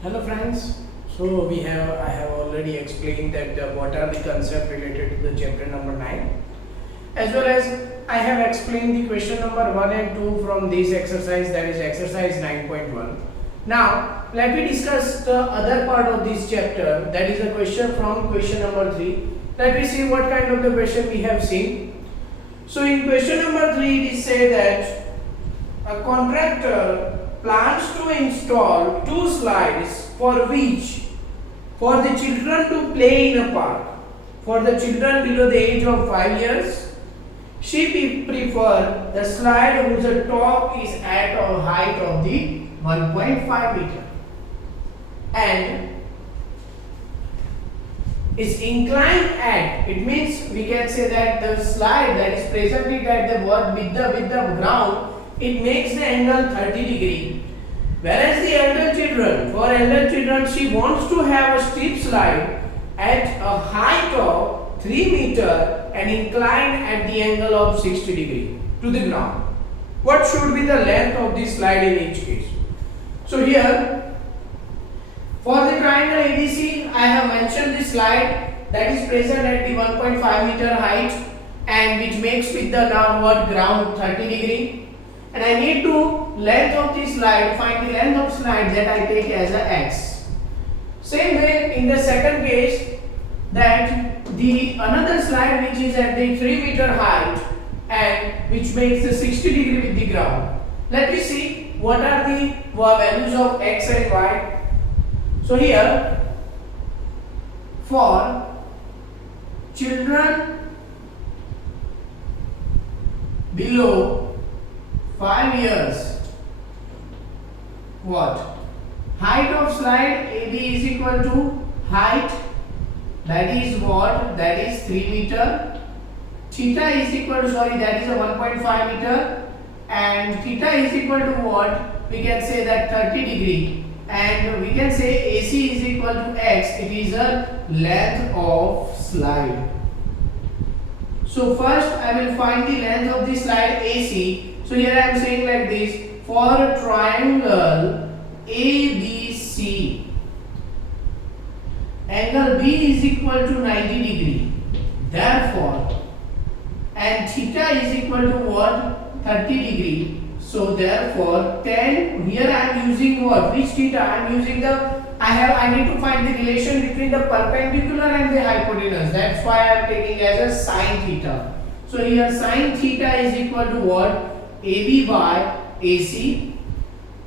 Hello friends. I have already explained that what are the concepts related to the chapter number 9, as well as I have explained the question number 1 and 2 from this exercise, that is exercise 9.1. Now let me discuss the other part of this chapter, that is the question from question number 3. Let me see what kind of the question we have seen. So in question number 3 it is said that a contractor plans to install two slides for the children to play in a park. For the children below the age of 5 years, she prefer the slide whose top is at a height of the 1.5 meter and is inclined at, it means we can say that the slide that is presently at the with the ground, it makes the angle 30 degree. Whereas for elder children, she wants to have a steep slide at a height of 3 meter and inclined at the angle of 60 degree to the ground. What should be the length of this slide in each case? So here, for the triangle ABC, I have mentioned the slide that is present at the 1.5 meter height and which makes with the downward ground 30 degree. And I need to length of this slide, find the length of slide that I take as a x. Same way in the second case, that the another slide which is at the 3 meter height and which makes the 60 degree with the ground. Let me see what are the values of x and y. So here, for children below 5 years, what? Height of slide AB is equal to height, that is what? That is 3 meter. Theta is equal to, that is a 1.5 meter, and theta is equal to what? We can say that 30 degree, and we can say AC is equal to x. It is a length of slide. So first I will find the length of the slide AC. So here I am saying like this: for a triangle ABC, angle B is equal to 90 degree. Therefore, and theta is equal to what? 30 degree. So therefore, 10. Here I am using what? Which theta? I am using the. I need to find the relation between the perpendicular and the hypotenuse. That's why I am taking as a sine theta. So here sine theta is equal to what? AB by AC.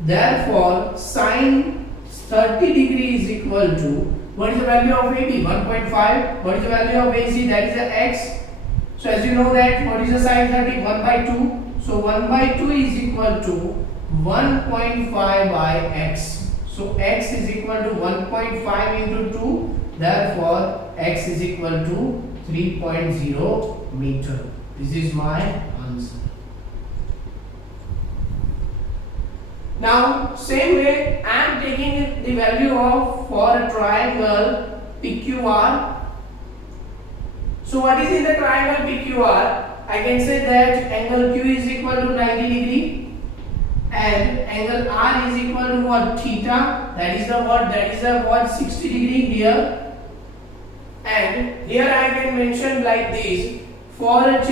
Therefore, sine 30 degree is equal to, what is the value of AB? 1.5. What is the value of AC? That is the x. So as you know that, what is the sine 30? 1 by 2. So 1 by 2 is equal to 1.5 by x. So x is equal to 1.5 into 2. Therefore, x is equal to 3.0 meter. This is my answer. Now, same way, I am taking the value of for a triangle PQR. So, what is in the triangle PQR? I can say that angle Q is equal to 90 degree and angle R is equal to what? Theta. That is the what? That is the what? 60 degree here. And here I can mention like this: for elder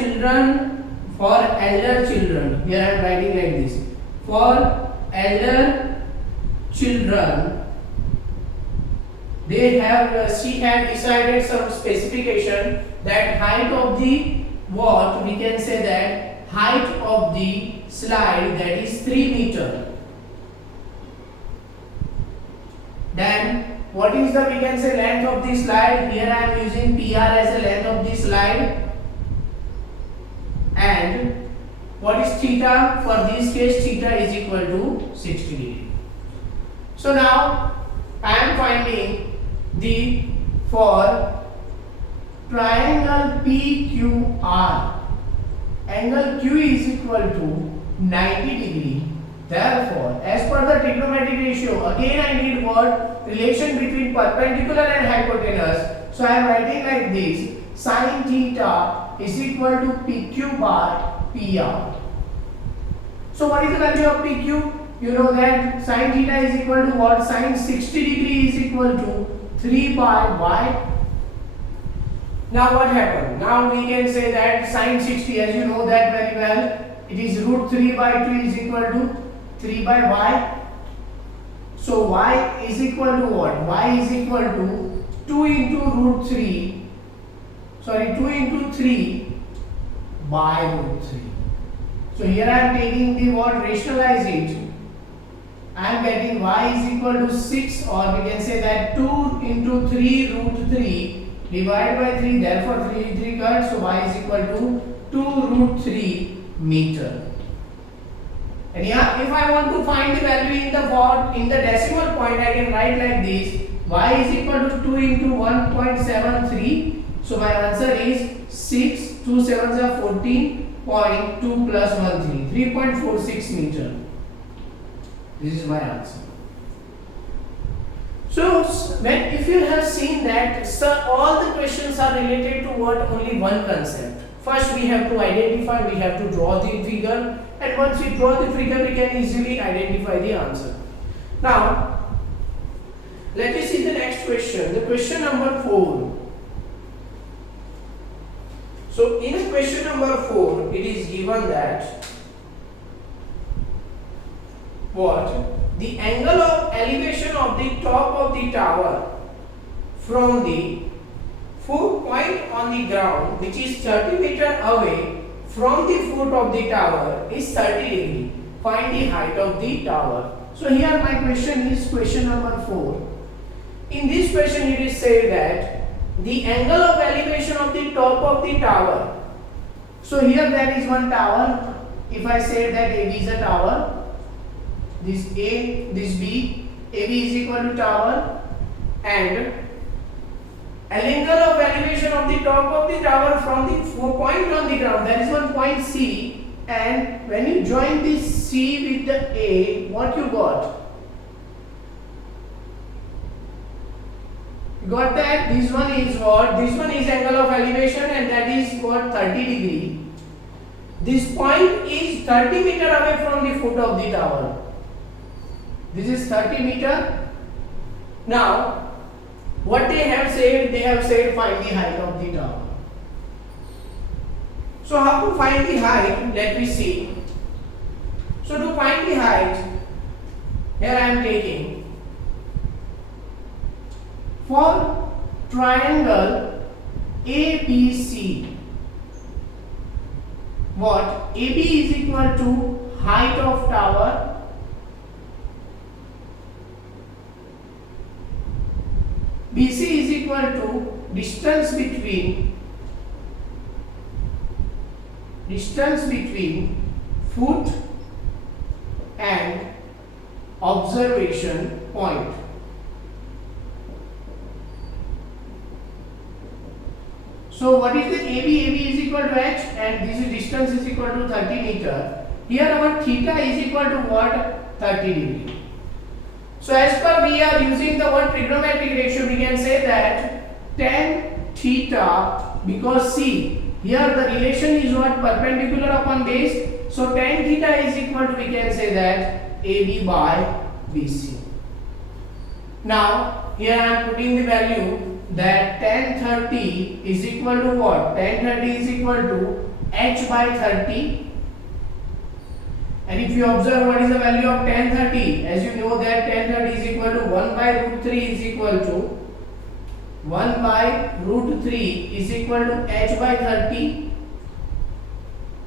children. Here I am writing like this: for elder children, she had decided some specification that height of the what? We can say that height of the slide, that is 3 meter. Then what is the, we can say, length of the slide? Here I am using PR as the length of the slide. And what is theta? For this case, theta is equal to 60 degree. So now I am finding the for triangle PQR, angle Q is equal to 90 degree. Therefore, as per the trigonometric ratio, again I need what? Relation between perpendicular and hypotenuse. So I am writing like this: sin theta is equal to PQ by PR. So what is the value of PQ? you know that sin theta is equal to what? Sin 60 degree is equal to 3 by y. Now what happened? Now we can say that sin 60, as you know that very well, it is root 3 by 2 is equal to 3 by y. So y is equal to what? Y is equal to 2 into root 3, sorry 2 into 3 by root 3. So here I am taking the what? Rationalize it. I am getting y is equal to 6, or we can say that 2 into 3 root 3 divided by 3, therefore 3 cut, so y is equal to 2 root 3 meter. And yeah, if I want to find the value in the what, in the decimal point, I can write like this: y is equal to 2 into 1.73. So my answer is 6. 2 sevens are 14.2 plus 1 3, 3.46 meter. This is my answer. So when if you have seen that, sir, all the questions are related to what? Only one concept. First we have to identify, we have to draw the figure, and once we draw the figure we can easily identify the answer. Now let us see the next question, the question number 4. So in question number 4 it is given that what? The angle of elevation of the top of the tower from the foot point on the ground, which is 30 meter away from the foot of the tower, is 30 degree. Find the height of the tower. So here my question is question number 4. In this question it is said that the angle of elevation of the top of the tower. So here there is one tower. If I say that AB is a tower, this A, this B, AB is equal to tower, and angle of elevation of the top of the tower from the point on the ground, there is one point C, and when you join this C with the A, what you got? You got that this one is what? This one is angle of elevation, and that is what? 30 degree. This point is 30 meter away from the foot of the tower. This is 30 meter. Now what they have said find the height of the tower. So how to find the height? Let me see. So to find the height, here I am taking for triangle ABC, what? AB is equal to height of tower BC is equal to distance between foot and observation point. So what is the AB? AB is equal to h, and this is distance is equal to 30 meter. Here our theta is equal to what? 30 degree. So as per we are using the word trigonometric ratio, we can say that tan theta, because see here the relation is what? Perpendicular upon base. So tan theta is equal to, we can say that AB by BC. Now here I am putting the value that tan 30 is equal to what? Tan 30 is equal to h by 30. And if you observe what is the value of tan 30, as you know that tan 30 is equal to 1 by root 3 is equal to 1 by root 3 is equal to h by 30.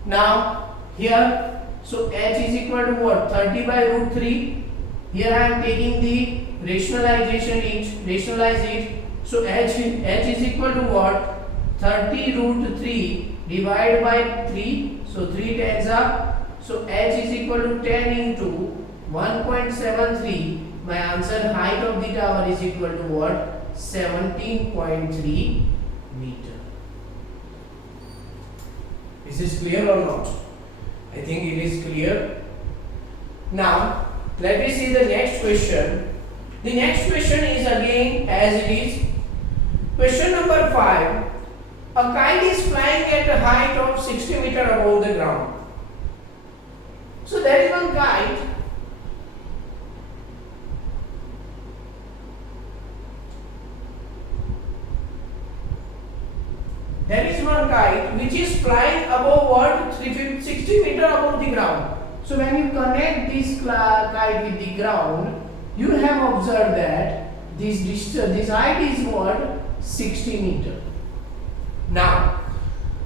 Now here, so h is equal to what? 30 by root 3. Here I am taking the rationalize it. So h is equal to what? 30 root 3 divided by 3. So 3 tens are. So h is equal to 10 into 1.73. My answer height of the tower is equal to what? 17.3 meter. Is this clear or not? I think it is clear. Now let me see the next question. The next question is again as it is. Question number 5. A kite is flying at a height of 60 meter above the ground. So there is one kite kite which is flying above what 360 meter above the ground. So when you connect this kite with the ground, you have observed that this height is what 60 meter. Now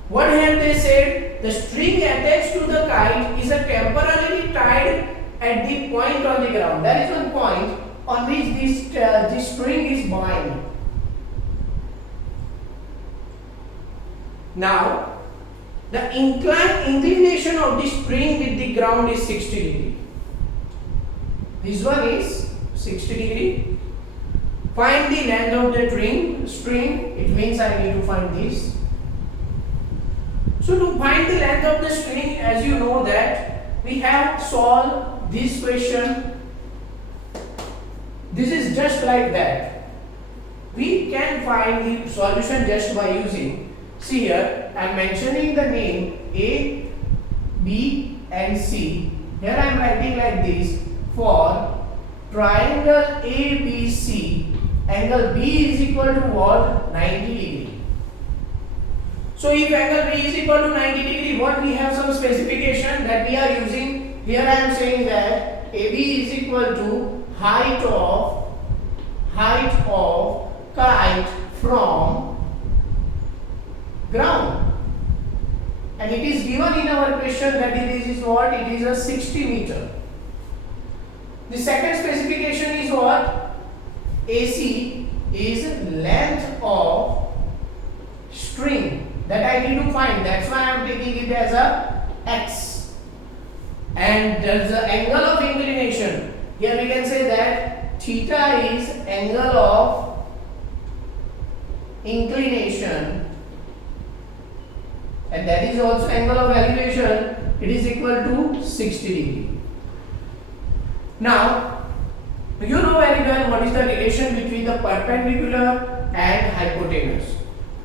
what have they said? The string attached to the kite is a temporarily tied at the point on the ground. That is one point on which this string is bound. Now, the inclination of the string with the ground is 60 degree. This one is 60 degree. Find the length of the string. It means I need to find this. So to find the length of the string, as you know that we have solved this question. This is just like that. We can find the solution just by using, see here, I am mentioning the name A, B and C. Here I am writing like this: for triangle ABC, angle B is equal to what? 90 degree. So if angle B is equal to 90 degree, what we have some specification that we are using. Here I am saying that AB is equal to height of kite from ground, and it is given in our question that it is what? It is a 60 meter. The second specification is what? AC is length of string that I need to find. That's why I am taking it as a x. And there's the angle of inclination. Here we can say that theta is angle of inclination, and that is also angle of elevation. It is equal to 60 degree. Now you know very well what is the relation between the perpendicular and hypotenuse.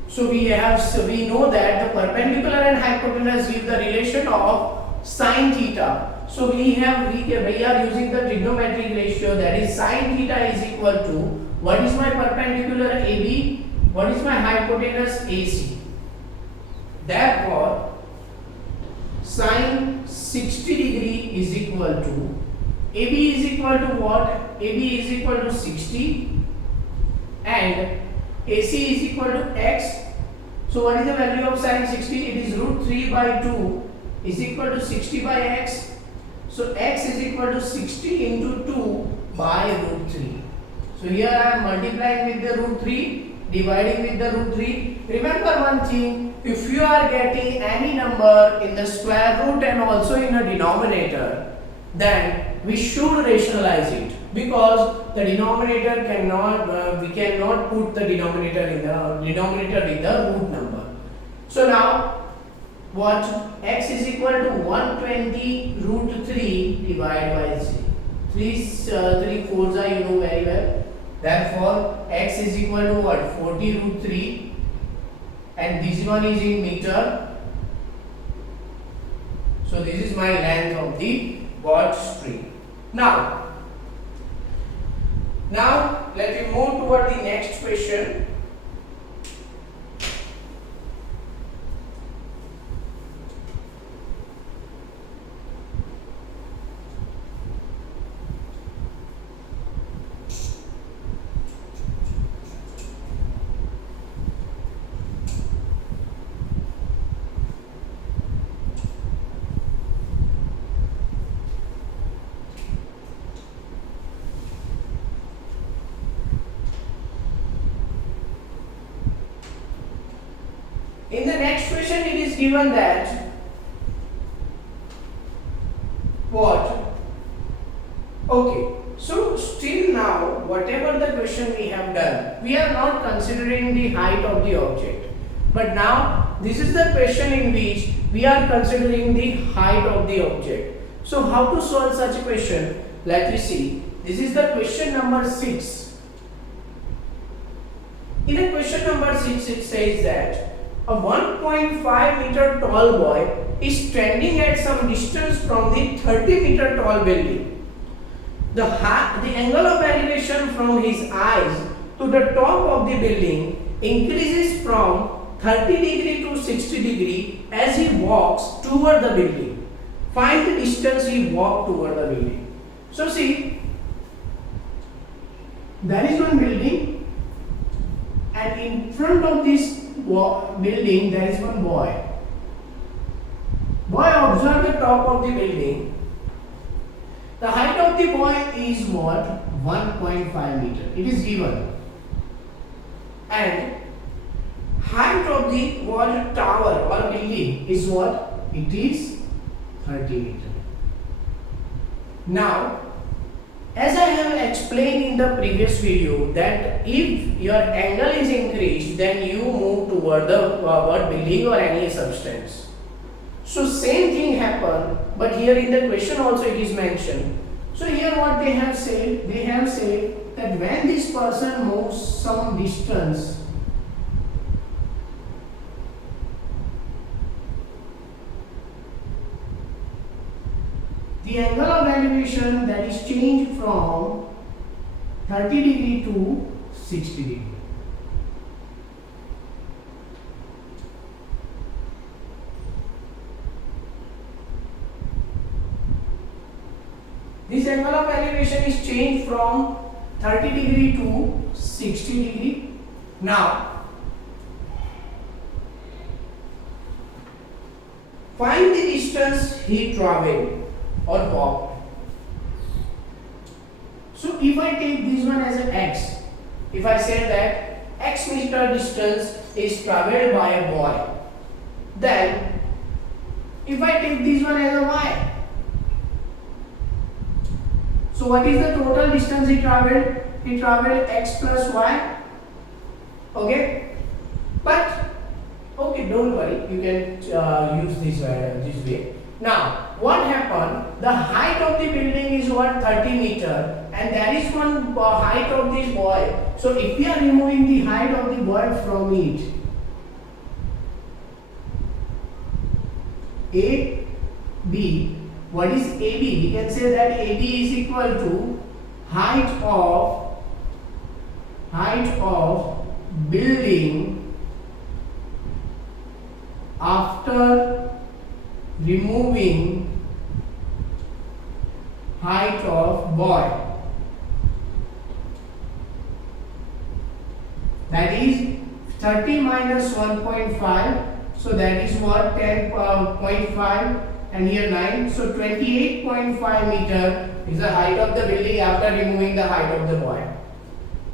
So we know that the perpendicular and hypotenuse give the relation of sine theta. So we are using the trigonometric ratio, that is sine theta is equal to what is my perpendicular AB, what is my hypotenuse AC. Therefore sine 60 degree is equal to AB is equal to what? AB is equal to 60 and AC is equal to x. So what is the value of sine 60? It is root 3 by 2 is equal to 60 by x. So x is equal to 60 into 2 by root 3. So here I am multiplying with the root 3, dividing with the root 3. Remember one thing, if you are getting any number in the square root and also in a denominator, then we should rationalize it, because the denominator we cannot put the denominator in the root number. So now what? X is equal to 120 root 3 divided by 3. 3 fours are, you know very well. Therefore x is equal to what? 40 root 3, and this one is in meter. So this is my length of the board string. Now let me move toward the next question. In the next question it is given that what? Okay, so still now whatever the question we have done, we are not considering the height of the object. But now this is the question in which we are considering the height of the object. So how to solve such a question? Let me see. This is the question number 6. In a question number 6 it says that a 1.5 meter tall boy is standing at some distance from the 30 meter tall building. The angle of elevation from his eyes to the top of the building increases from 30 degree to 60 degree as he walks toward the building. Find the distance he walked toward the building. So see, there is one building, and in front of this building there is one boy. Boy, observe the top of the building. The height of the boy is what? 1.5 meter. It is given. And height of the tower or building is what? It is 30 meter. Now, as I have explained in the previous video that if your angle is increased, then you move toward the building or any substance. So same thing happen, but here in the question also it is mentioned. So here what they have said that when this person moves some distance, the angle of elevation that is changed from 30 degree to 60 degree. This angle of elevation is changed from 30 degree to 60 degree. Now, find the distance he traveled or walked. So if I take this one as an x, if I say that x meter distance is traveled by a boy, then if I take this one as a y, so what is the total distance he traveled? He traveled x plus y. Okay, but okay, don't worry, you can use this way. Now, what happened? The height of the building is what? 30 meter, and that is one height of this boy. So if we are removing the height of the boy from it, AB, what is AB? We can say that AB is equal to height of building after removing height of boy. That is 30 minus 1.5, so that is what? 10.5, and here 9, so 28.5 meter is the height of the building after removing the height of the boy.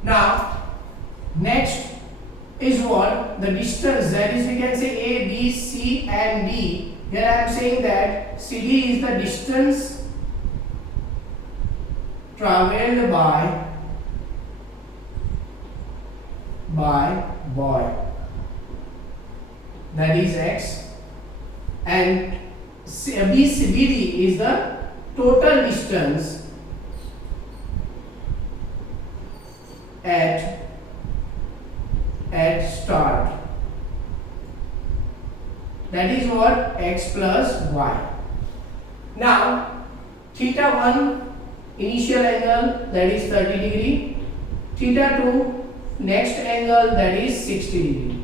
Now, next is what? The distance, that is, we can say A, B, C and D. Here I am saying that CD is the distance traveled by boy, that is x, and BD is the total distance at start, that is what? X plus y. Now theta 1 initial angle, that is 30 degree, theta 2 next angle, that is 60 degree.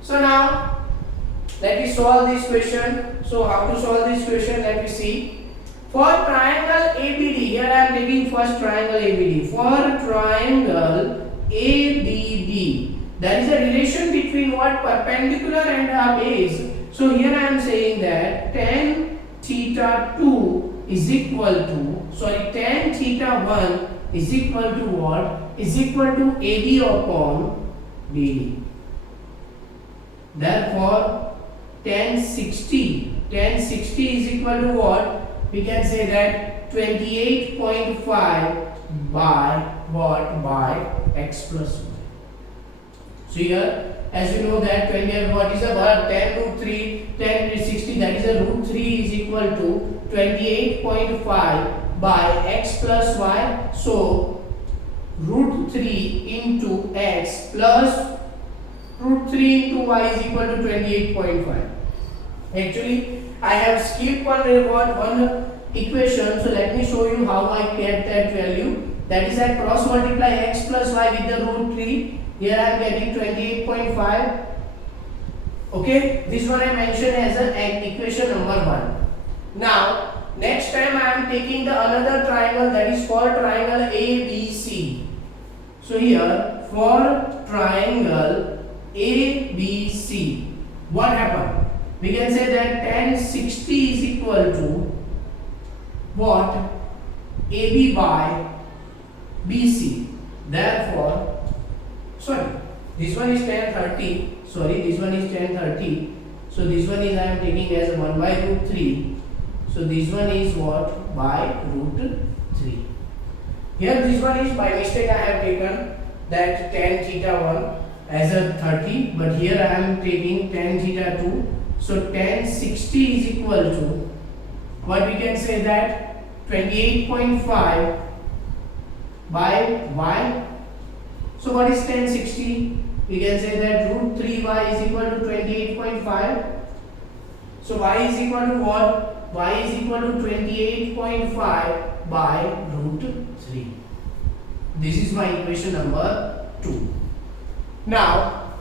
So now let me solve this question. So how to solve this question? Let me see. For triangle ABD, here I am taking first triangle ABD. For triangle ABD, there is a relation between what? Perpendicular and a base. So here I am saying that tan theta 2 is equal to, tan theta 1 is equal to what? Is equal to AD upon BD. Therefore, tan 60 is equal to what? We can say that 28.5 by what? By x plus 1. So here, as you know that what is the word? Tan root 3, tan 60, that is a root 3 is equal to 28.5 by x plus y. So root 3 into x plus root 3 into y is equal to 28.5. Actually, I have skipped one equation, so let me show you how I get that value. That is, I cross multiply x plus y with the root 3. Here I am getting 28.5 Okay, this one I mentioned as an equation number 1. Now, next time I am taking the another triangle that is called triangle ABC. So here, for triangle ABC, what happened? We can say that tan 60 is equal to what? AB by BC. Therefore, this one is tan 30. This one is tan 30. So this one is I am taking as 1 by root 3. So this one is what? By root 3. Here this one is by mistake I have taken that tan theta 1 as a 30, but here I am taking tan theta 2. So tan 60 is equal to what we can say that 28.5 by y. So what is tan 60? We can say that root 3y is equal to 28.5. So y is equal to what? Y is equal to 28.5 by root 3. This is my equation number 2. Now,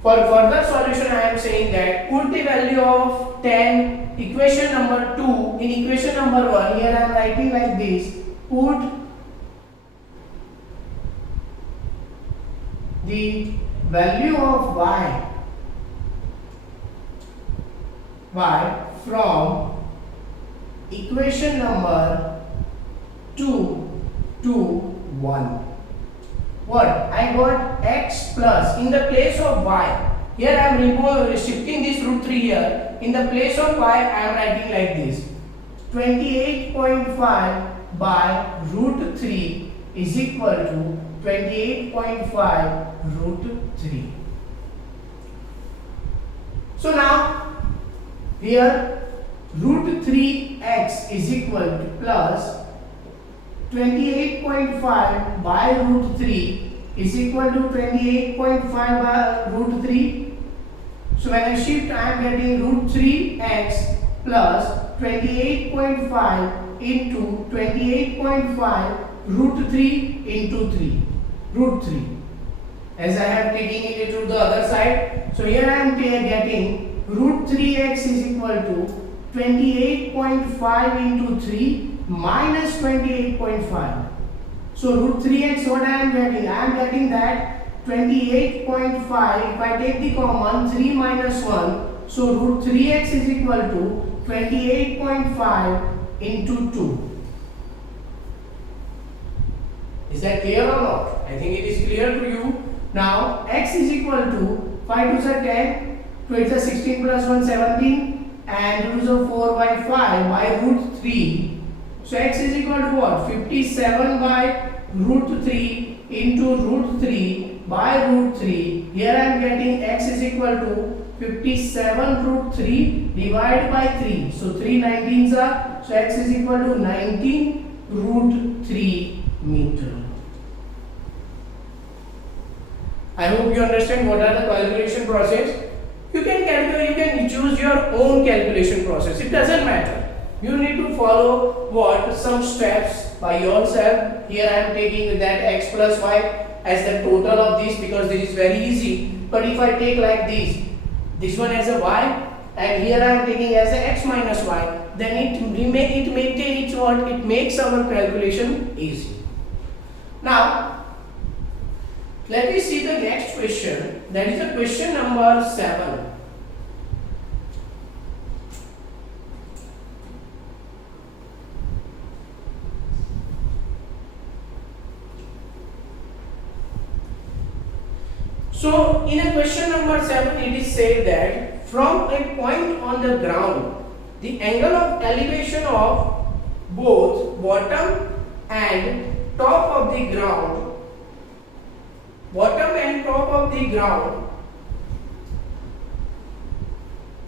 for further solution I am saying that put the value of tan equation number 2 in equation number 1. Here I am writing like this. Put the value of y from equation number 2 to 1. What? I got x plus in the place of y. Here I am shifting this root 3 here. In the place of y I am writing like this. 28.5 by root 3 is equal to 28.5 root 3. So now here root 3x is equal to plus 28.5 by root 3 is equal to 28.5 by root 3. So when I shift I am getting root 3x plus 28.5 into 28.5 root 3 into 3. Root 3. As I have taken it to the other side. So here I am getting root 3x is equal to 28.5 into 3 minus 28.5. So root 3x what I am getting? I am getting that 28.5. If I take the common 3 minus 1. So root 3x is equal to 28.5 into 2. Is that clear or not? I think it is clear to you. Now x is equal to 5 to the 10, 2 is the 16 plus 1 17 and 2 to the 4 by 5 by root 3. So x is equal to what? 57 by root 3 into root 3 by root 3. Here I am getting x is equal to 57 root 3 divided by 3. So 3 19s are. So x is equal to 19 root 3 meter. I hope you understand what are the calculation process. You can calculate, you can choose your own calculation process. It doesn't matter. You need to follow what? Some steps by yourself. Here I am taking that x plus y as the total of this because this is very easy. But if I take like this one as a y and here I am taking as a x minus y, then it makes our calculation easy. Now let me see the next question. That is the question number 7. So in a question number 7 it is said that from a point on the ground the angle of elevation of both bottom and top of the ground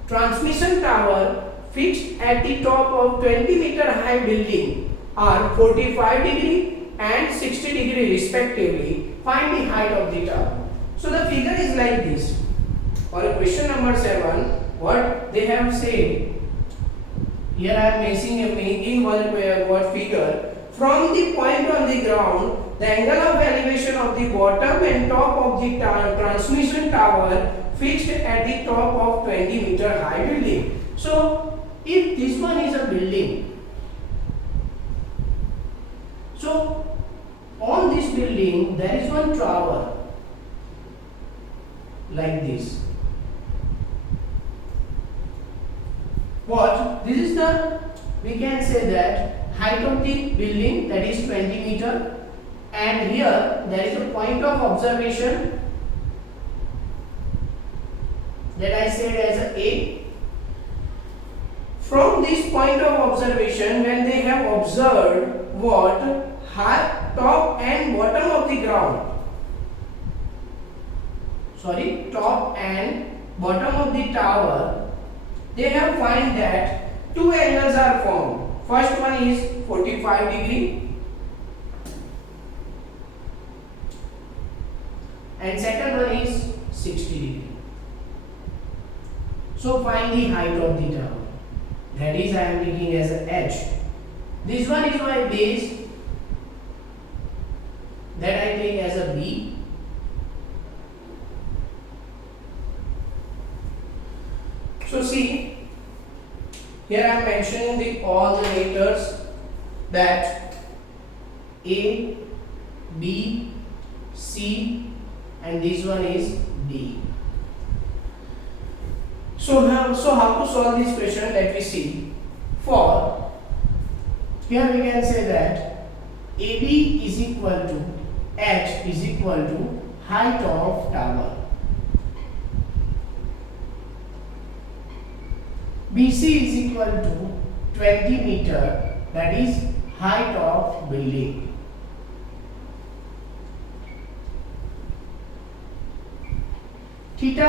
transmission tower fixed at the top of 20-meter high building are 45 degree and 60 degree respectively. Find the height of the tower. So the figure is like this. For question number 7, what they have said, here I am making one figure. From the point on the ground, the angle of elevation of the bottom and top of the transmission tower fixed at the top of 20-meter high building. So if this one is a building, so on this building there is one tower like this. What? This is the, we can say that height of the building, that is 20 meter, and here there is a point of observation that I said as A. From this point of observation, when they have observed what? High, top and bottom of the ground, sorry, top and bottom of the tower, they have find that two angles are formed. First one is 45 degree and second one is 60 degree. So find the height of the tower. That is, I am taking as an H. This one is my base, that I take as a B. So see, here I am mentioning all the letters, that A, B, C, and this one is D. So how to solve this question? Let me see. For here we can say that AB is equal to H is equal to height of tower. BC is equal to 20 meter, that is height of building. Theta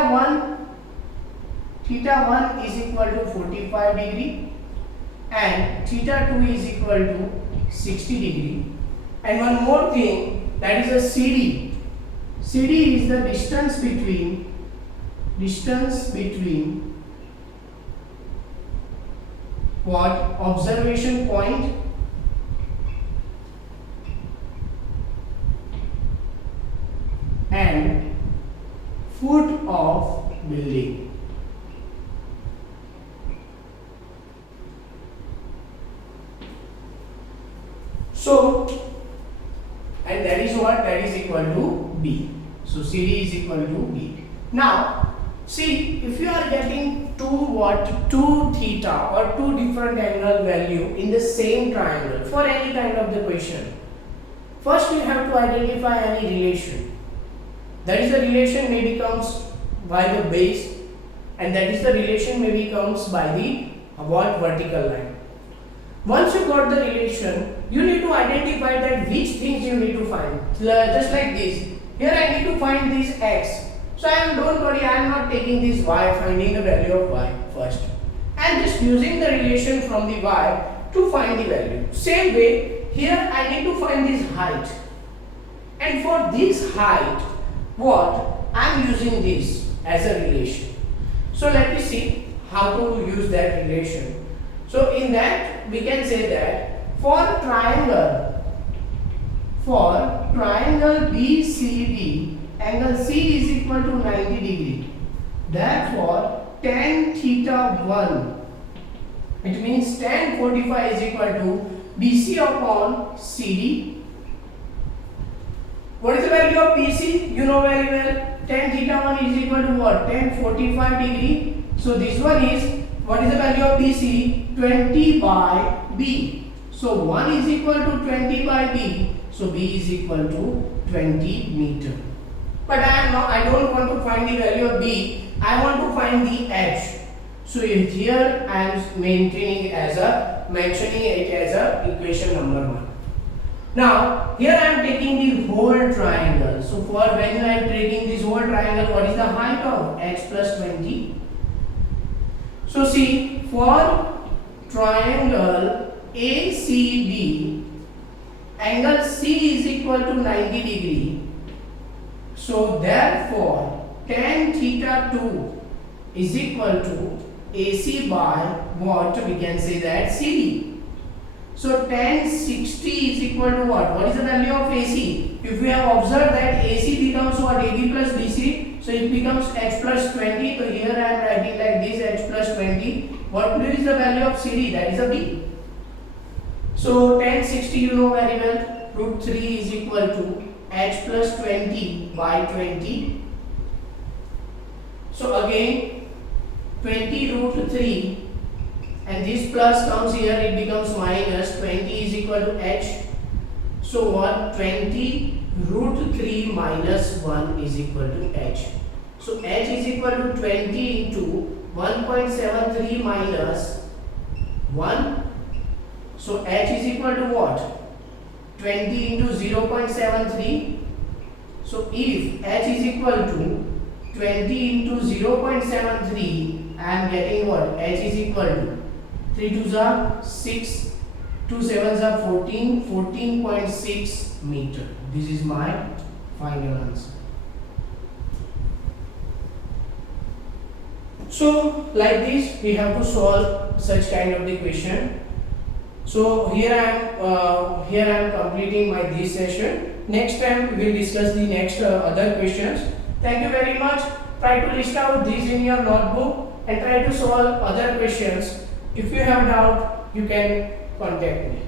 1 is equal to 45 degree and theta 2 is equal to 60 degree. And one more thing, that is a CD. CD is the distance between what? Observation point and foot of building. So, and that is what? That is equal to B. So CD is equal to B. Now, see, if you are getting two theta or two different angle value in the same triangle for any kind of the question, first we have to identify any relation. That is, the relation may becomes by the base, and that is the relation may becomes by the what? Vertical line. Once you got the relation, you need to identify that which things you need to find. Just like this. Here I need to find this x. So don't worry, I am not taking this y, finding the value of y first. I am just using the relation from the y to find the value. Same way, here I need to find this height. And for this height, what? I am using this as a relation. So let me see how to use that relation. So in that, we can say that for triangle BCD, angle C is equal to 90 degree. Therefore, tan theta 1, it means tan 45 is equal to BC upon CD. What is the value of BC? You know very well. Tan theta 1 is equal to what? Tan 45 degree. So this one is, what is the value of BC? 20 by B. So 1 is equal to 20 by B. So B is equal to 20 meter. But I don't want to find the value of B. I want to find the H. So here I am mentioning it as a equation number 1. Now here I am taking the whole triangle. So for when I am taking this whole triangle, what is the height of H plus 20? So see, for triangle ACD, angle C is equal to 90 degree. So therefore, tan theta 2 is equal to AC by what? We can say that CD. So tan 60 is equal to what? What is the value of AC? If we have observed that AC becomes what? AB plus BC. So it becomes H plus 20. So here I am writing like this, H plus 20. What is the value of CD? That is a B. So tan 60 you know very well. Root 3 is equal to H plus 20 by 20. So again 20 root 3 and this plus comes here, it becomes minus. 20 is equal to H. So what? 20 root 3 minus 1 is equal to H. So H is equal to 20 into 1.73 minus 1. So H is equal to what? 20 into 0.73. So if H is equal to 20 into 0.73, I am getting what? H is equal to 3 2s are 6, 2 7s are 14, 14.6 meter. This is my final answer. So like this we have to solve such kind of the question. So here I am completing my this session. Next time we will discuss the next other questions. Thank you very much. Try to list out these in your notebook and try to solve other questions. If you have doubt, you can contact me.